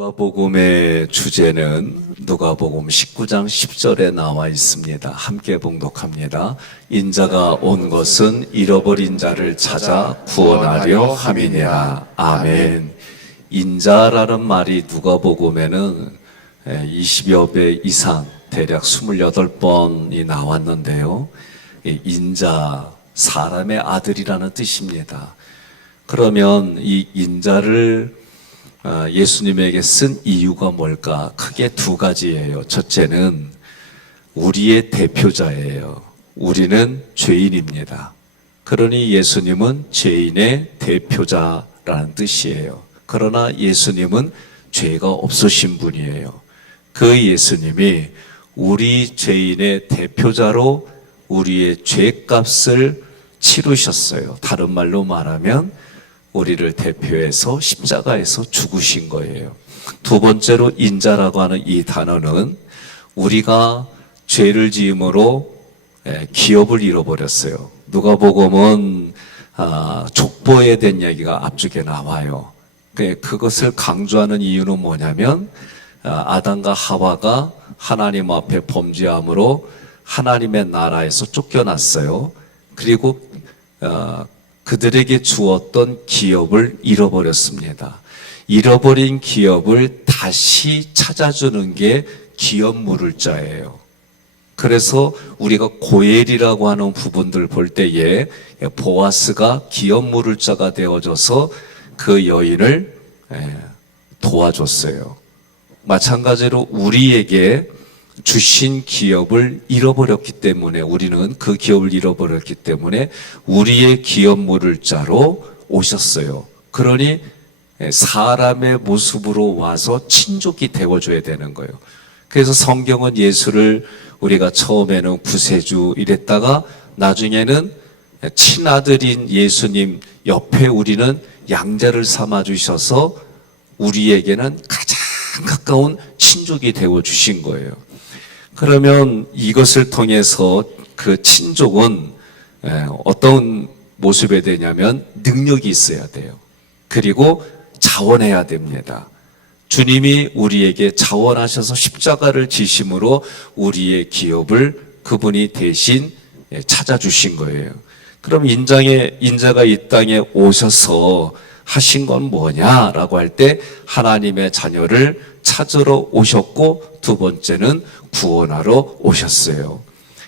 누가복음의 주제는 누가복음 19장 10절에 나와 있습니다. 함께 봉독합니다. 인자가 온 것은 잃어버린 자를 찾아 구원하려 함이니라. 아멘. 인자라는 말이 누가복음에는 20여 배 이상 대략 28번이 나왔는데요. 인자, 사람의 아들이라는 뜻입니다. 그러면 이 인자를 예수님에게 쓴 이유가 뭘까? 크게 두 가지예요. 첫째는 우리의 대표자예요. 우리는 죄인입니다. 그러니 예수님은 죄인의 대표자라는 뜻이에요. 그러나 예수님은 죄가 없으신 분이에요. 그 예수님이 우리 죄인의 대표자로 우리의 죄값을 치르셨어요. 다른 말로 말하면 우리를 대표해서 십자가에서 죽으신 거예요. 두 번째로 인자라고 하는 이 단어는 우리가 죄를 지음으로 기업을 잃어버렸어요. 누가복음은 족보에 대한 얘기가 앞쪽에 나와요. 그것을 강조하는 이유는 뭐냐면 아담과 하와가 하나님 앞에 범죄함으로 하나님의 나라에서 쫓겨났어요. 그리고 그들에게 주었던 기업을 잃어버렸습니다. 잃어버린 기업을 다시 찾아주는 게 기업 물을 자예요. 그래서 우리가 고엘이라고 하는 부분들 볼 때에 보아스가 기업 물을 자가 되어져서 그 여인을 도와줬어요. 마찬가지로 우리에게 주신 기업을 잃어버렸기 때문에, 우리는 그 기업을 잃어버렸기 때문에 우리의 기업 물을 자로 오셨어요. 그러니 사람의 모습으로 와서 친족이 되어줘야 되는 거예요. 그래서 성경은 예수를 우리가 처음에는 구세주 이랬다가 나중에는 친아들인 예수님 옆에 우리는 양자를 삼아 주셔서 우리에게는 가장 가까운 친족이 되어주신 거예요. 그러면 이것을 통해서 그 친족은 어떤 모습에 되냐면 능력이 있어야 돼요. 그리고 자원해야 됩니다. 주님이 우리에게 자원하셔서 십자가를 지심으로 우리의 기업을 그분이 대신 찾아주신 거예요. 그럼 인자가 이 땅에 오셔서 하신 건 뭐냐라고 할 때 하나님의 자녀를 찾으러 오셨고, 두 번째는 구원하러 오셨어요.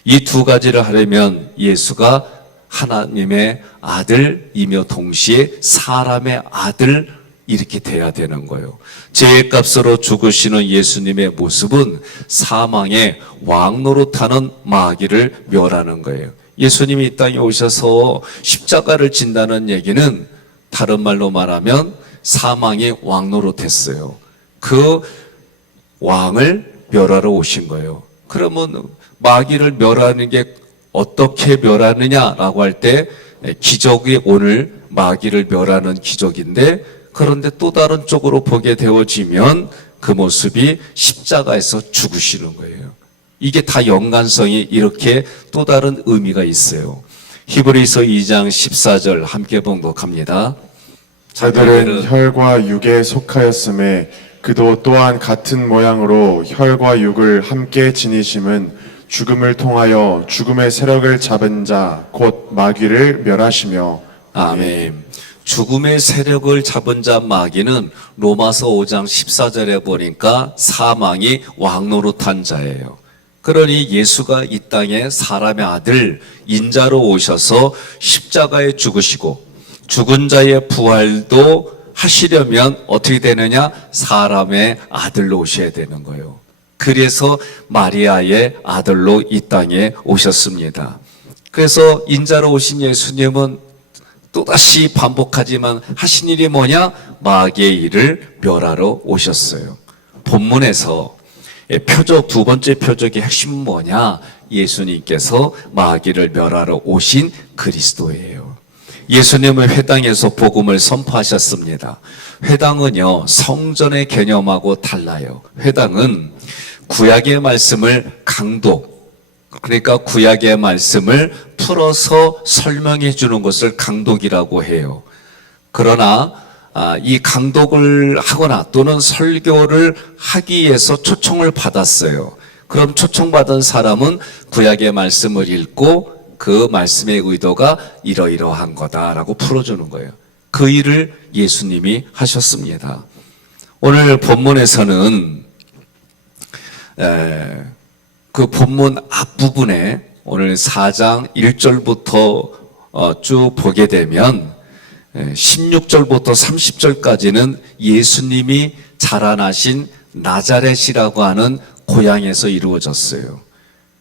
이 두 가지를 하려면 예수가 하나님의 아들이며 동시에 사람의 아들 이렇게 돼야 되는 거예요. 죄의 값으로 죽으시는 예수님의 모습은 사망의 왕 노릇하는 마귀를 멸하는 거예요. 예수님이 이 땅에 오셔서 십자가를 진다는 얘기는 다른 말로 말하면 사망의 왕 노릇했어요. 그 왕을 멸하러 오신 거예요. 그러면 마귀를 멸하는 게 어떻게 멸하느냐라고 할 때 기적이 오늘 마귀를 멸하는 기적인데, 그런데 또 다른 쪽으로 보게 되어지면 그 모습이 십자가에서 죽으시는 거예요. 이게 다 연관성이 이렇게 또 다른 의미가 있어요. 히브리서 2장 14절 함께 봉독합니다. 자들은 혈과 육에 속하였음에 그도 또한 같은 모양으로 혈과 육을 함께 지니심은 죽음을 통하여 죽음의 세력을 잡은 자 곧 마귀를 멸하시며. 아멘. 죽음의 세력을 잡은 자 마귀는 로마서 5장 14절에 보니까 사망이 왕노릇한 자예요. 그러니 예수가 이 땅에 사람의 아들 인자로 오셔서 십자가에 죽으시고 죽은 자의 부활도 하시려면 어떻게 되느냐? 사람의 아들로 오셔야 되는 거예요. 그래서 마리아의 아들로 이 땅에 오셨습니다. 그래서 인자로 오신 예수님은 또다시 반복하지만 하신 일이 뭐냐? 마귀의 일을 멸하러 오셨어요. 본문에서 표적, 두 번째 표적의 핵심은 뭐냐? 예수님께서 마귀를 멸하러 오신 그리스도예요. 예수님은 회당에서 복음을 선포하셨습니다. 회당은요, 성전의 개념하고 달라요. 회당은 구약의 말씀을 강독, 그러니까 구약의 말씀을 풀어서 설명해 주는 것을 강독이라고 해요. 그러나 이 강독을 하거나 또는 설교를 하기 위해서 초청을 받았어요. 그럼 초청받은 사람은 구약의 말씀을 읽고 그 말씀의 의도가 이러이러한 거다라고 풀어주는 거예요. 그 일을 예수님이 하셨습니다. 오늘 본문에서는 그 본문 앞부분에 오늘 4장 1절부터 쭉 보게 되면 16절부터 30절까지는 예수님이 자라나신 나자렛이라고 하는 고향에서 이루어졌어요.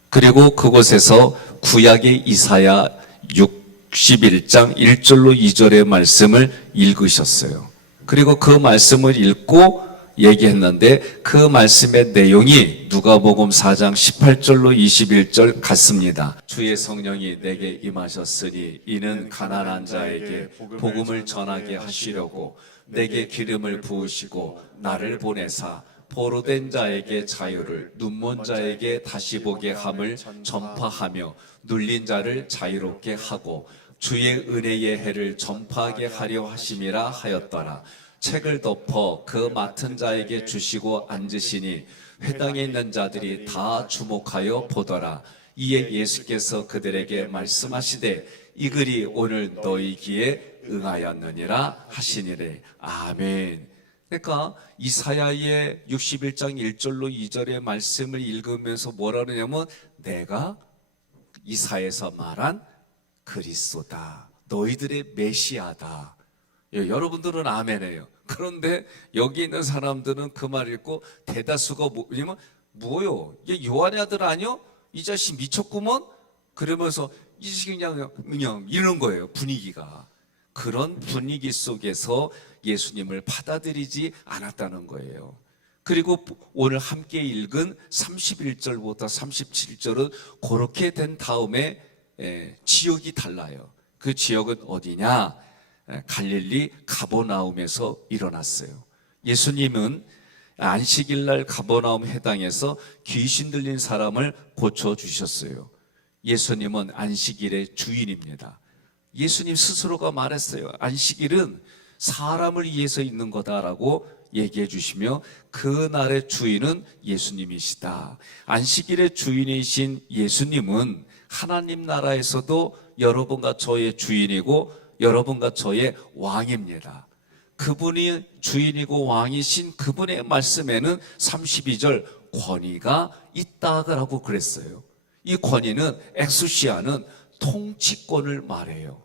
그리고 그곳에서 구약의 이사야 61장 1절로 2절의 말씀을 읽으셨어요. 그리고 그 말씀을 읽고 얘기했는데 그 말씀의 내용이 누가복음 4장 18절로 21절 같습니다. 주의 성령이 내게 임하셨으니 이는 가난한 자에게 복음을 전하게 하시려고 내게 기름을 부으시고 나를 보내사 포로된 자에게 자유를 눈먼 자에게 다시 보게 함을 전파하며 눌린 자를 자유롭게 하고 주의 은혜의 해를 전파하게 하려 하심이라 하였더라. 책을 덮어 그 맡은 자에게 주시고 앉으시니 회당에 있는 자들이 다 주목하여 보더라. 이에 예수께서 그들에게 말씀하시되 이 글이 오늘 너희 귀에 응하였느니라 하시니래. 아멘. 그러니까 이사야의 61장 1절로 2절의 말씀을 읽으면서 뭐라 그러냐면 내가 이사야에서 말한 그리스도다. 너희들의 메시아다. 예, 여러분들은 아멘해요. 그런데 여기 있는 사람들은 그 말 읽고 대다수가 뭐냐면 뭐요? 이게 요한의 아들 아니요? 이 자식 미쳤구먼? 그러면서 이 자식이 그냥 이러는 거예요. 분위기가. 그런 분위기 속에서 예수님을 받아들이지 않았다는 거예요. 그리고 오늘 함께 읽은 31절부터 37절은 그렇게 된 다음에 지역이 달라요. 그 지역은 어디냐? 갈릴리 가버나움에서 일어났어요. 예수님은 안식일날 가버나움 해당에서 귀신 들린 사람을 고쳐주셨어요. 예수님은 안식일의 주인입니다. 예수님 스스로가 말했어요. 안식일은 사람을 위해서 있는 거다라고 얘기해 주시며 그날의 주인은 예수님이시다. 안식일의 주인이신 예수님은 하나님 나라에서도 여러분과 저의 주인이고 여러분과 저의 왕입니다. 그분이 주인이고 왕이신 그분의 말씀에는 32절 권위가 있다고 그랬어요. 이 권위는 엑수시아는 통치권을 말해요.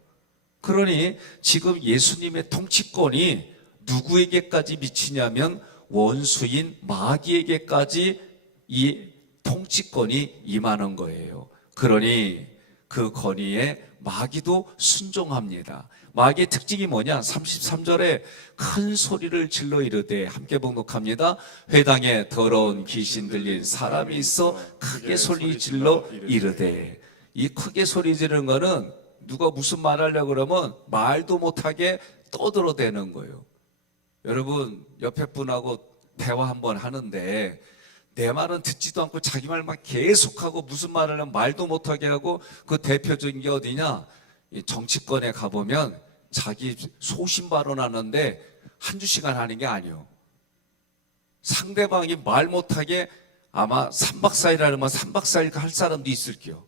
그러니 지금 예수님의 통치권이 누구에게까지 미치냐면 원수인 마귀에게까지 이 통치권이 임하는 거예요. 그러니 그 권위에 마귀도 순종합니다. 마귀의 특징이 뭐냐? 33절에 큰 소리를 질러 이르되 함께 봉독합니다. 회당에 더러운 귀신 들린 사람이 있어 크게 소리 질러 이르되. 이 크게 소리 지르는 거는 누가 무슨 말 하려고 그러면 말도 못하게 떠들어대는 거예요. 여러분 옆에 분하고 대화 한번 하는데 내 말은 듣지도 않고 자기 말만 계속하고 무슨 말을 하면 말도 못하게 하고 그 대표적인 게 어디냐? 정치권에 가보면 자기 소신 발언하는데 한두 시간 하는 게 아니에요. 상대방이 말 못하게 아마 3박 4일 하려면 3박 4일 할 사람도 있을게요.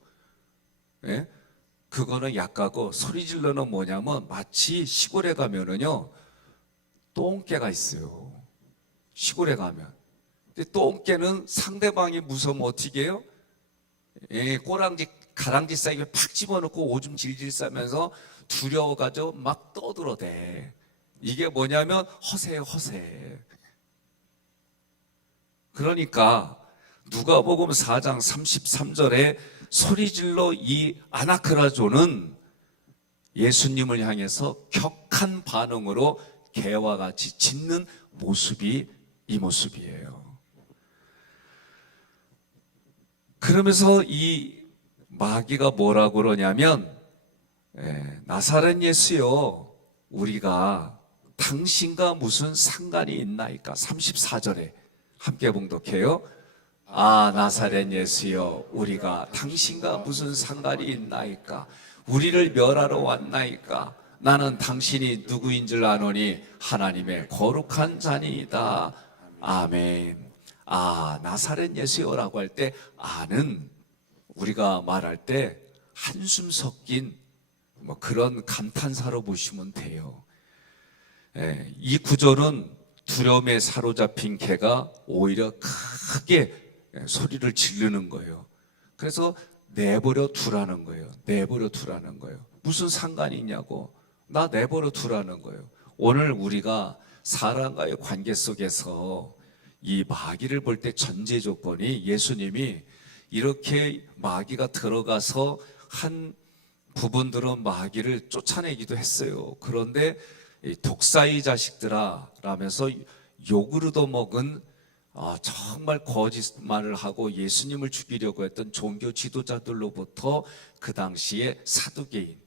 예? 그거는 약하고 소리 질러는 뭐냐면 마치 시골에 가면은요 똥개가 있어요. 시골에 가면. 근데 똥개는 상대방이 무서우면 어떻게 해요? 예, 꼬랑지 가랑지 사이에 팍 집어넣고 오줌 질질 싸면서 두려워가지고 막 떠들어대. 이게 뭐냐면 허세예요, 허세. 그러니까 누가복음 4장 33절에 소리질러 이 아나크라조는 예수님을 향해서 격한 반응으로 개와 같이 짖는 모습이 이 모습이에요. 그러면서 이 마귀가 뭐라고 그러냐면 나사렛 예수여 우리가 당신과 무슨 상관이 있나이까? 34절에 함께 봉독해요. 아 나사렛 예수여 우리가 당신과 무슨 상관이 있나이까? 우리를 멸하러 왔나이까? 나는 당신이 누구인 줄 아노니 하나님의 거룩한 자니이다. 아멘. 아, 나사렛 예수여라고 할 때 아는, 우리가 말할 때 한숨 섞인 뭐 그런 감탄사로 보시면 돼요. 예, 이 구절은 두려움에 사로잡힌 개가 오히려 크게 소리를 지르는 거예요. 그래서 내버려 두라는 거예요. 내버려 두라는 거예요. 무슨 상관이 있냐고. 나 내버려 두라는 거예요. 오늘 우리가 사람과의 관계 속에서 이 마귀를 볼 때 전제 조건이, 예수님이 이렇게 마귀가 들어가서 한 부분들은 마귀를 쫓아내기도 했어요. 그런데 이 독사의 자식들아 라면서 욕을 얻어먹은 정말 거짓말을 하고 예수님을 죽이려고 했던 종교 지도자들로부터 그 당시에 사두개인,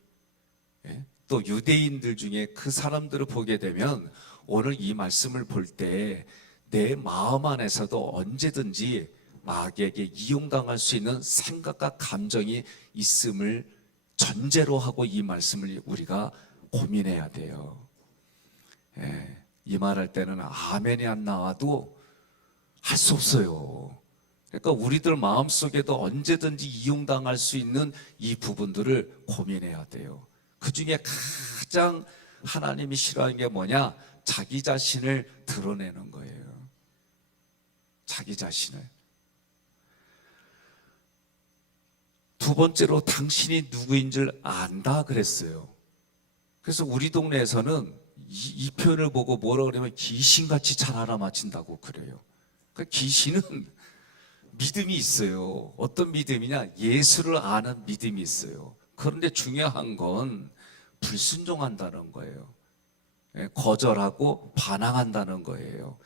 또 유대인들 중에 그 사람들을 보게 되면 오늘 이 말씀을 볼 때 내 마음 안에서도 언제든지 마귀에게 이용당할 수 있는 생각과 감정이 있음을 전제로 하고 이 말씀을 우리가 고민해야 돼요. 이 말할 때는 아멘이 안 나와도 할 수 없어요. 그러니까 우리들 마음속에도 언제든지 이용당할 수 있는 이 부분들을 고민해야 돼요. 그 중에 가장 하나님이 싫어하는 게 뭐냐? 자기 자신을 드러내는 거예요. 자기 자신을. 두 번째로 당신이 누구인 줄 안다 그랬어요. 그래서 우리 동네에서는 이 표현을 보고 뭐라 그러면 귀신같이 잘 알아맞힌다고 그래요. 그러니까 귀신은 믿음이 있어요. 어떤 믿음이냐? 예수를 아는 믿음이 있어요. 그런데 중요한 건 불순종한다는 거예요. 거절하고 반항한다는 거예요.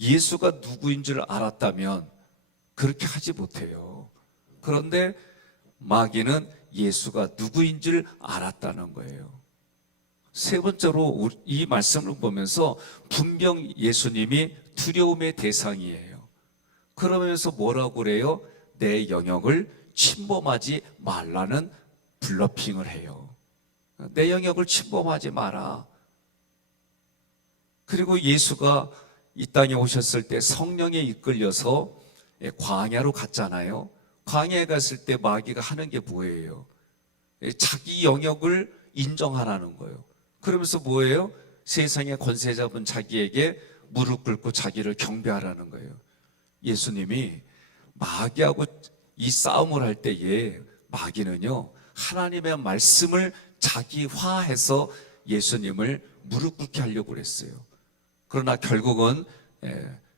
예수가 누구인 줄 알았다면 그렇게 하지 못해요. 그런데 마귀는 예수가 누구인 줄 알았다는 거예요. 세 번째로 이 말씀을 보면서 분명 예수님이 두려움의 대상이에요. 그러면서 뭐라고 그래요? 내 영역을 침범하지 말라는 블러핑을 해요. 내 영역을 침범하지 마라. 그리고 예수가 이 땅에 오셨을 때 성령에 이끌려서 광야로 갔잖아요. 광야에 갔을 때 마귀가 하는 게 뭐예요? 자기 영역을 인정하라는 거예요. 그러면서 뭐예요? 세상의 권세 잡은 자기에게 무릎 꿇고 자기를 경배하라는 거예요. 예수님이 마귀하고 이 싸움을 할 때에 마귀는요, 하나님의 말씀을 자기화해서 예수님을 무릎 꿇게 하려고 그랬어요. 그러나 결국은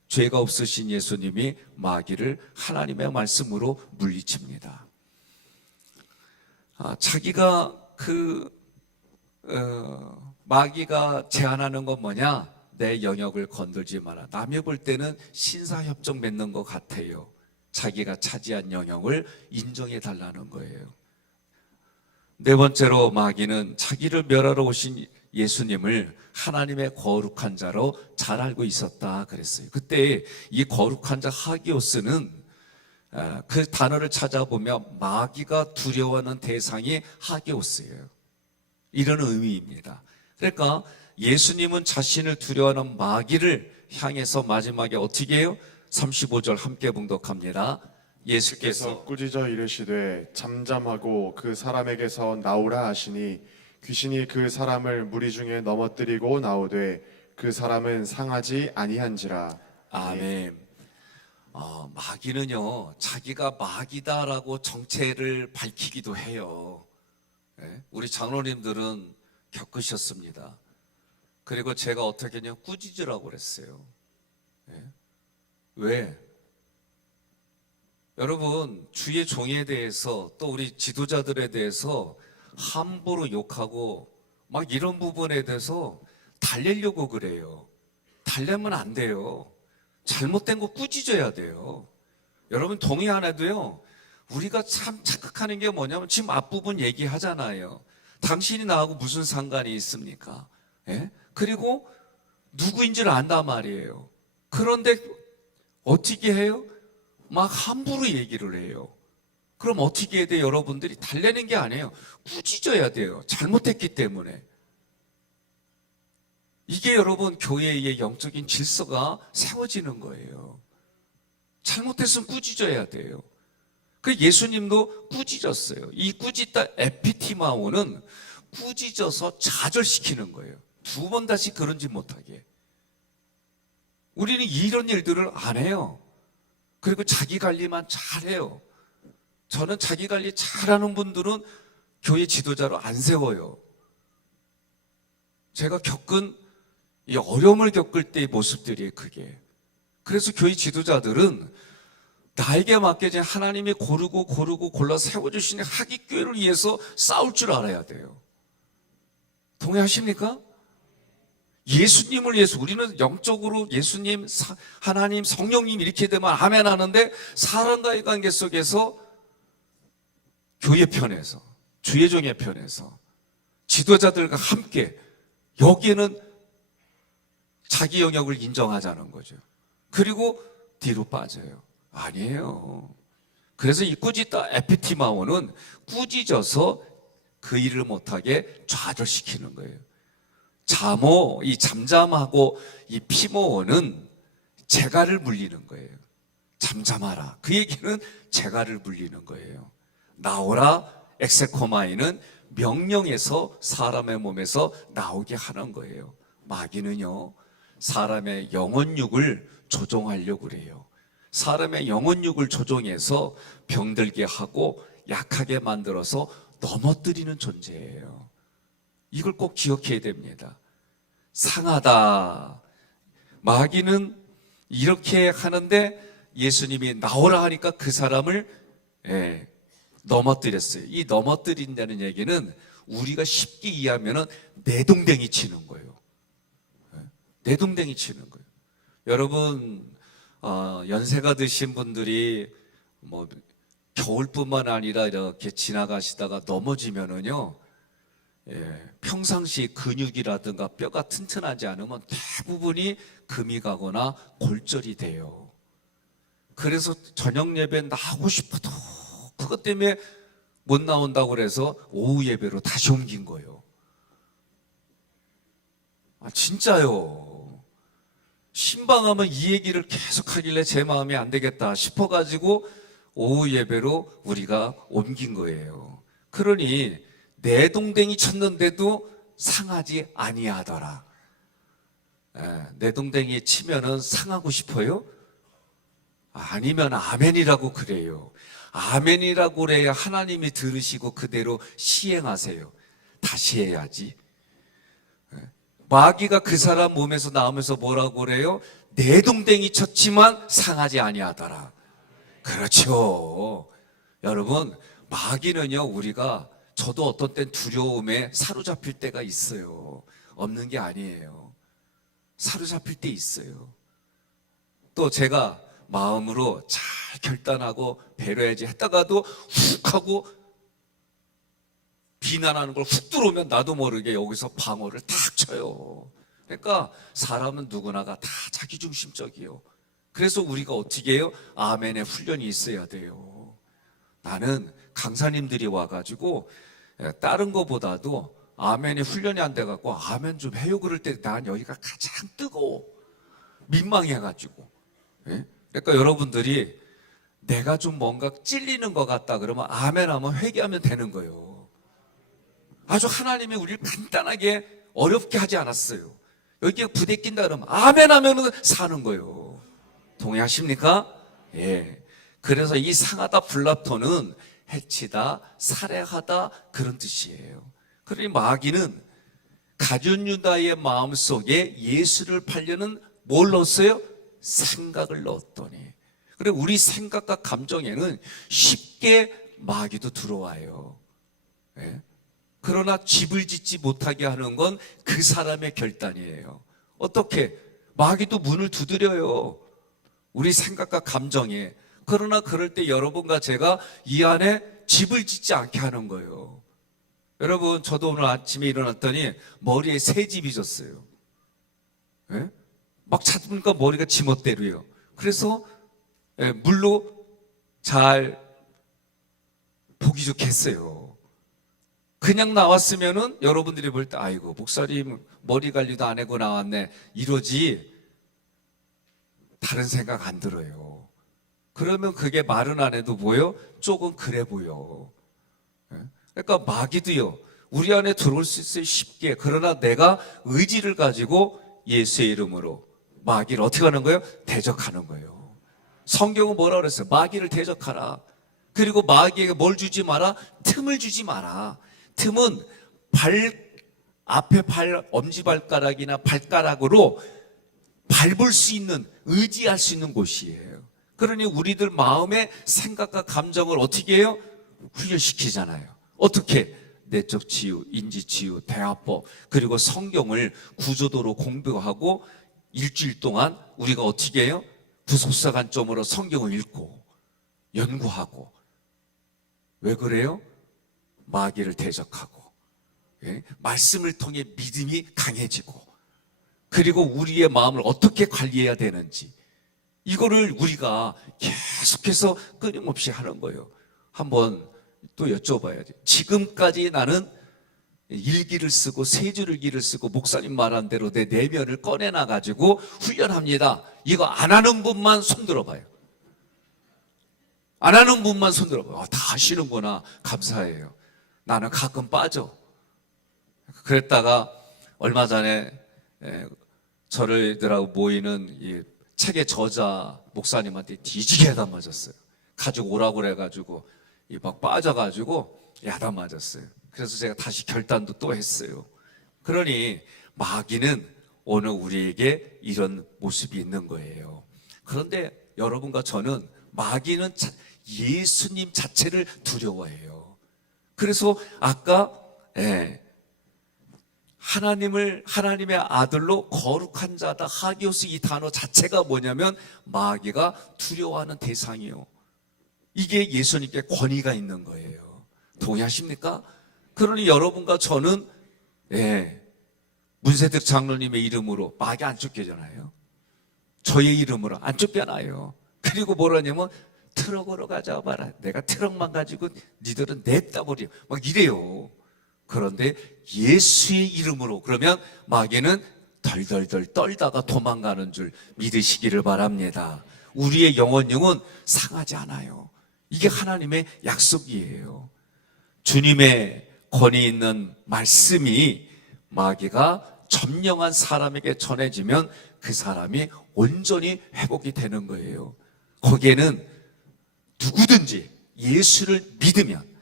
죄가 없으신 예수님이 마귀를 하나님의 말씀으로 물리칩니다. 자기가 마귀가 제안하는 건 뭐냐? 내 영역을 건들지 마라. 남이 볼 때는 신사협정 맺는 것 같아요. 자기가 차지한 영역을 인정해 달라는 거예요. 네 번째로 마귀는 자기를 멸하러 오신 예수님을 하나님의 거룩한 자로 잘 알고 있었다 그랬어요. 그때 이 거룩한 자 하기오스는 그 단어를 찾아보면 마귀가 두려워하는 대상이 하기오스예요. 이런 의미입니다. 그러니까 예수님은 자신을 두려워하는 마귀를 향해서 마지막에 어떻게 해요? 35절 함께 봉독합니다. 예수께서 꾸짖어 이르시되 잠잠하고 그 사람에게서 나오라 하시니 귀신이 그 사람을 무리 중에 넘어뜨리고 나오되 그 사람은 상하지 아니한지라. 아멘. 마귀는요, 자기가 마귀다라고 정체를 밝히기도 해요. 우리 장로님들은 겪으셨습니다. 그리고 제가 어떻게 했냐, 꾸짖으라고 그랬어요. 왜? 여러분, 주의 종에 대해서 또 우리 지도자들에 대해서 함부로 욕하고 막 이런 부분에 대해서 달래려고 그래요. 달래면 안 돼요. 잘못된 거 꾸짖어야 돼요. 여러분 동의 안 해도요, 우리가 참 착각하는 게 뭐냐면 지금 앞부분 얘기하잖아요. 당신이 나하고 무슨 상관이 있습니까? 그리고 누구인 줄 안단 말이에요. 그런데 어떻게 해요? 막 함부로 얘기를 해요. 그럼 어떻게 해야 돼요? 여러분들이 달래는 게 아니에요. 꾸짖어야 돼요. 잘못했기 때문에. 이게 여러분 교회의 영적인 질서가 세워지는 거예요. 잘못했으면 꾸짖어야 돼요. 그 예수님도 꾸짖었어요. 이 꾸짖다 에피티마오는 꾸짖어서 좌절시키는 거예요. 두 번 다시 그런 짓 못하게. 우리는 이런 일들을 안 해요. 그리고 자기 관리만 잘해요. 저는 자기 관리 잘하는 분들은 교회 지도자로 안 세워요. 제가 겪은 이 어려움을 겪을 때의 모습들이에요, 그게. 그래서 교회 지도자들은 나에게 맡겨진 하나님이 고르고 골라 세워주신 하깃교회를 위해서 싸울 줄 알아야 돼요. 동의하십니까? 예수님을 위해서 우리는 영적으로 예수님, 하나님, 성령님 이렇게 되면 아멘 하는데 사람과의 관계 속에서 교회 편에서, 주의 종의 편에서 지도자들과 함께 여기에는 자기 영역을 인정하자는 거죠. 그리고 뒤로 빠져요. 아니에요. 그래서 이 꾸짖다 에피티마오는 꾸짖어서 그 일을 못하게 좌절시키는 거예요. 자모, 이 잠잠하고 이 피모어는 재갈을 물리는 거예요. 잠잠하라. 그 얘기는 재갈을 물리는 거예요. 나오라 엑세코마이는 명령에서 사람의 몸에서 나오게 하는 거예요. 마귀는요, 사람의 영혼육을 조종하려고 그래요. 사람의 영혼육을 조종해서 병들게 하고 약하게 만들어서 넘어뜨리는 존재예요. 이걸 꼭 기억해야 됩니다. 상하다. 마귀는 이렇게 하는데 예수님이 나오라 하니까 그 사람을 넘어뜨렸어요. 이 넘어뜨린다는 얘기는 우리가 쉽게 이해하면 내동댕이 치는 거예요. 내동댕이 치는 거예요. 여러분, 연세가 드신 분들이 뭐 겨울뿐만 아니라 이렇게 지나가시다가 넘어지면은요, 평상시 근육이라든가 뼈가 튼튼하지 않으면 대부분이 금이 가거나 골절이 돼요. 그래서 저녁 예배 나오고 싶어도 그것 때문에 못 나온다고 그래서 오후 예배로 다시 옮긴 거예요. 진짜요. 신방하면 이 얘기를 계속 하길래 제 마음이 안 되겠다 싶어가지고 오후 예배로 우리가 옮긴 거예요. 그러니 내동댕이 쳤는데도 상하지 아니하더라. 내동댕이 치면은 상하고 싶어요? 아니면 아멘이라고 그래요. 아멘이라고 그래야 하나님이 들으시고 그대로 시행하세요. 다시 해야지. 마귀가 그 사람 몸에서 나오면서 뭐라고 그래요? 내동댕이 쳤지만 상하지 아니하더라. 그렇죠. 여러분, 마귀는요, 우리가 저도 어떤 땐 두려움에 사로잡힐 때가 있어요. 없는 게 아니에요. 사로잡힐 때 있어요. 또 제가 마음으로 잘 결단하고 배려해야지 했다가도 훅 하고 비난하는 걸 훅 들어오면 나도 모르게 여기서 방어를 탁 쳐요. 그러니까 사람은 누구나가 다 자기중심적이에요. 그래서 우리가 어떻게 해요? 아멘의 훈련이 있어야 돼요. 나는 강사님들이 와가지고 다른 거보다도 아멘의 훈련이 안 돼갖고 아멘 좀 해요 그럴 때 난 여기가 가장 뜨거워. 민망해가지고. 그러니까 여러분들이 내가 좀 뭔가 찔리는 것 같다 그러면 아멘 하면 회개하면 되는 거예요. 아주 하나님이 우리를 간단하게 어렵게 하지 않았어요. 여기에 부대낀다 그러면 아멘 하면 사는 거예요. 동의하십니까? 예. 그래서 이 상하다 블랍토는 해치다, 살해하다 그런 뜻이에요. 그러니 마귀는 가룟 유다의 마음속에 예수를 팔려는 뭘 넣었어요? 생각을 넣었더니. 그래 우리 생각과 감정에는 쉽게 마귀도 들어와요. 예? 그러나 집을 짓지 못하게 하는 건 그 사람의 결단이에요. 어떻게? 마귀도 문을 두드려요. 우리 생각과 감정에. 그러나 그럴 때 여러분과 제가 이 안에 집을 짓지 않게 하는 거예요. 여러분, 저도 오늘 아침에 일어났더니 머리에 새집이 졌어요. 예? 막 찾으니까 머리가 지멋대로예요. 그래서 물로 잘 보기 좋게 했어요. 그냥 나왔으면은 여러분들이 볼 때 아이고 목사님 머리 관리도 안 하고 나왔네 이러지 다른 생각 안 들어요. 그러면 그게 말은 안 해도 보여? 조금 그래 보여. 그러니까 마귀도요 우리 안에 들어올 수 있어요 쉽게. 그러나 내가 의지를 가지고 예수의 이름으로 마귀를 어떻게 하는 거예요? 대적하는 거예요. 성경은 뭐라 그랬어요? 마귀를 대적하라. 그리고 마귀에게 뭘 주지 마라? 틈을 주지 마라. 틈은 앞에 엄지발가락이나 발가락으로 밟을 수 있는, 의지할 수 있는 곳이에요. 그러니 우리들 마음의 생각과 감정을 어떻게 해요? 훈련시키잖아요. 어떻게? 내적 치유, 인지 치유, 대화법, 그리고 성경을 구조도로 공부하고 일주일 동안 우리가 어떻게 해요? 부속사 관점으로 성경을 읽고 연구하고. 왜 그래요? 마귀를 대적하고, 예? 말씀을 통해 믿음이 강해지고, 그리고 우리의 마음을 어떻게 관리해야 되는지 이거를 우리가 계속해서 끊임없이 하는 거예요. 한번 또 여쭤봐야죠. 지금까지 나는 일기를 쓰고 세줄일기를 쓰고 목사님 말한 대로 내 내면을 꺼내놔 가지고 훈련합니다. 이거 안 하는 분만 손들어 봐요. 안 하는 분만 손들어 봐요. 다 하시는구나. 감사해요. 나는 가끔 빠져. 그랬다가 얼마 전에 저희들하고 모이는 이 책의 저자 목사님한테 뒤지게 야단 맞았어요. 가지고 오라고 그래가지고 막 빠져가지고 야단 맞았어요. 그래서 제가 다시 결단도 또 했어요. 그러니 마귀는 오늘 우리에게 이런 모습이 있는 거예요. 그런데 여러분과 저는 마귀는 예수님 자체를 두려워해요. 그래서 아까 하나님의 아들로 거룩한 자다, 하기오스, 이 단어 자체가 뭐냐면 마귀가 두려워하는 대상이요. 이게 예수님께 권위가 있는 거예요. 동의하십니까? 그러니 여러분과 저는 문세득 장로님의 이름으로 마귀 안 쫓겨잖아요. 저의 이름으로 안 쫓겨나요. 그리고 뭐라냐면 트럭으로 가자 봐라. 내가 트럭만 가지고 니들은 냅다 버려. 막 이래요. 그런데 예수의 이름으로 그러면 마귀는 덜덜덜 떨다가 도망가는 줄 믿으시기를 바랍니다. 우리의 영혼은 상하지 않아요. 이게 하나님의 약속이에요. 주님의 권위 있는 말씀이 마귀가 점령한 사람에게 전해지면 그 사람이 온전히 회복이 되는 거예요. 거기에는 누구든지 예수를 믿으면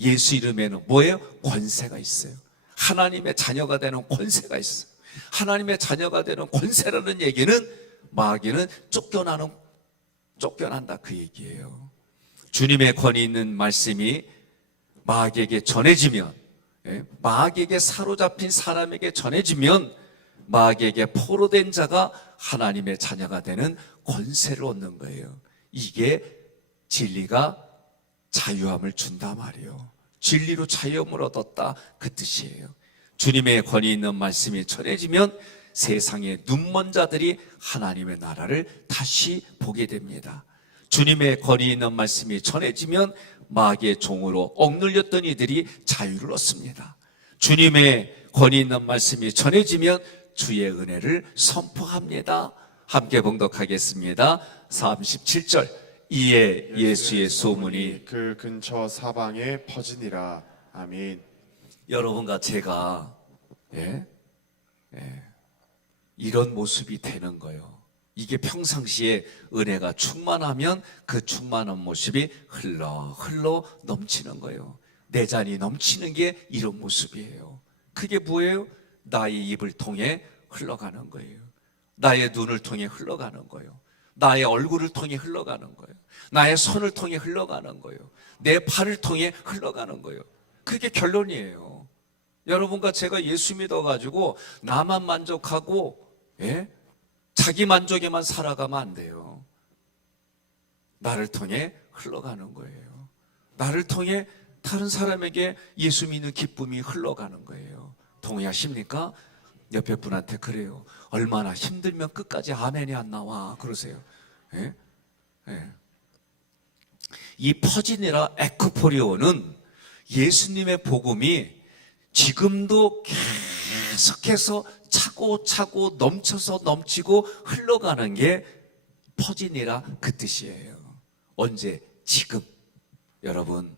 예수 이름에는 뭐예요? 권세가 있어요. 하나님의 자녀가 되는 권세가 있어요. 하나님의 자녀가 되는 권세라는 얘기는 마귀는 쫓겨난다 그 얘기예요. 주님의 권위 있는 말씀이 마귀에게 전해지면, 마귀에게 사로잡힌 사람에게 전해지면 마귀에게 포로된 자가 하나님의 자녀가 되는 권세를 얻는 거예요. 이게 진리가 자유함을 준다 말이에요. 진리로 자유함을 얻었다 그 뜻이에요. 주님의 권위 있는 말씀이 전해지면 세상의 눈먼 자들이 하나님의 나라를 다시 보게 됩니다. 주님의 권위 있는 말씀이 전해지면 마귀의 종으로 억눌렸던 이들이 자유를 얻습니다. 주님의 권위 있는 말씀이 전해지면 주의 은혜를 선포합니다. 함께 봉독하겠습니다. 37절. 이에 예수의 소문이 그 근처 사방에 퍼지니라. 아멘. 여러분과 제가 이런 모습이 되는 거예요. 이게 평상시에 은혜가 충만하면 그 충만한 모습이 흘러 넘치는 거예요. 내 잔이 넘치는 게 이런 모습이에요. 그게 뭐예요? 나의 입을 통해 흘러가는 거예요. 나의 눈을 통해 흘러가는 거예요. 나의 얼굴을 통해 흘러가는 거예요. 나의 손을 통해 흘러가는 거예요. 내 팔을 통해 흘러가는 거예요. 그게 결론이에요. 여러분과 제가 예수 믿어가지고 나만 만족하고 자기 만족에만 살아가면 안 돼요. 나를 통해 흘러가는 거예요. 나를 통해 다른 사람에게 예수 믿는 기쁨이 흘러가는 거예요. 동의하십니까? 옆에 분한테 그래요. 얼마나 힘들면 끝까지 아멘이 안 나와 그러세요. 이 퍼지니라 에크포리오는 예수님의 복음이 지금도 계속해서 차고 넘쳐서 넘치고 흘러가는 게 퍼진이라 그 뜻이에요. 언제? 지금. 여러분,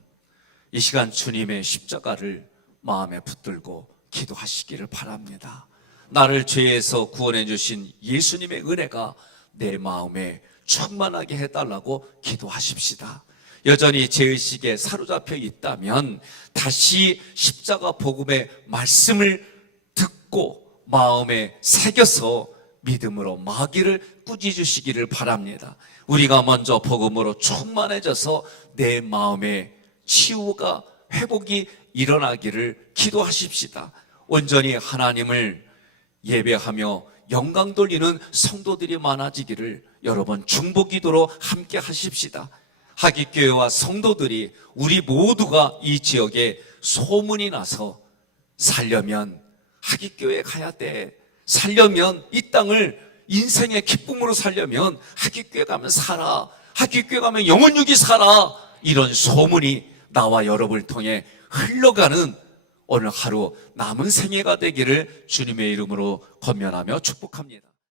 이 시간 주님의 십자가를 마음에 붙들고 기도하시기를 바랍니다. 나를 죄에서 구원해 주신 예수님의 은혜가 내 마음에 충만하게 해달라고 기도하십시다. 여전히 죄의식에 사로잡혀 있다면 다시 십자가 복음의 말씀을 듣고 마음에 새겨서 믿음으로 마귀를 꾸짖으시기를 바랍니다. 우리가 먼저 복음으로 충만해져서 내 마음에 치유가 회복이 일어나기를 기도하십시다. 온전히 하나님을 예배하며 영광 돌리는 성도들이 많아지기를 여러분 중보기도로 함께 하십시다. 하깃교회와 성도들이 우리 모두가 이 지역에 소문이 나서 살려면 하깃교회에 가야 돼. 살려면 이 땅을 인생의 기쁨으로 살려면 하깃교회 가면 살아. 하깃교회 가면 영원육이 살아. 이런 소문이 나와 여러분을 통해 흘러가는 오늘 하루 남은 생애가 되기를 주님의 이름으로 권면하며 축복합니다.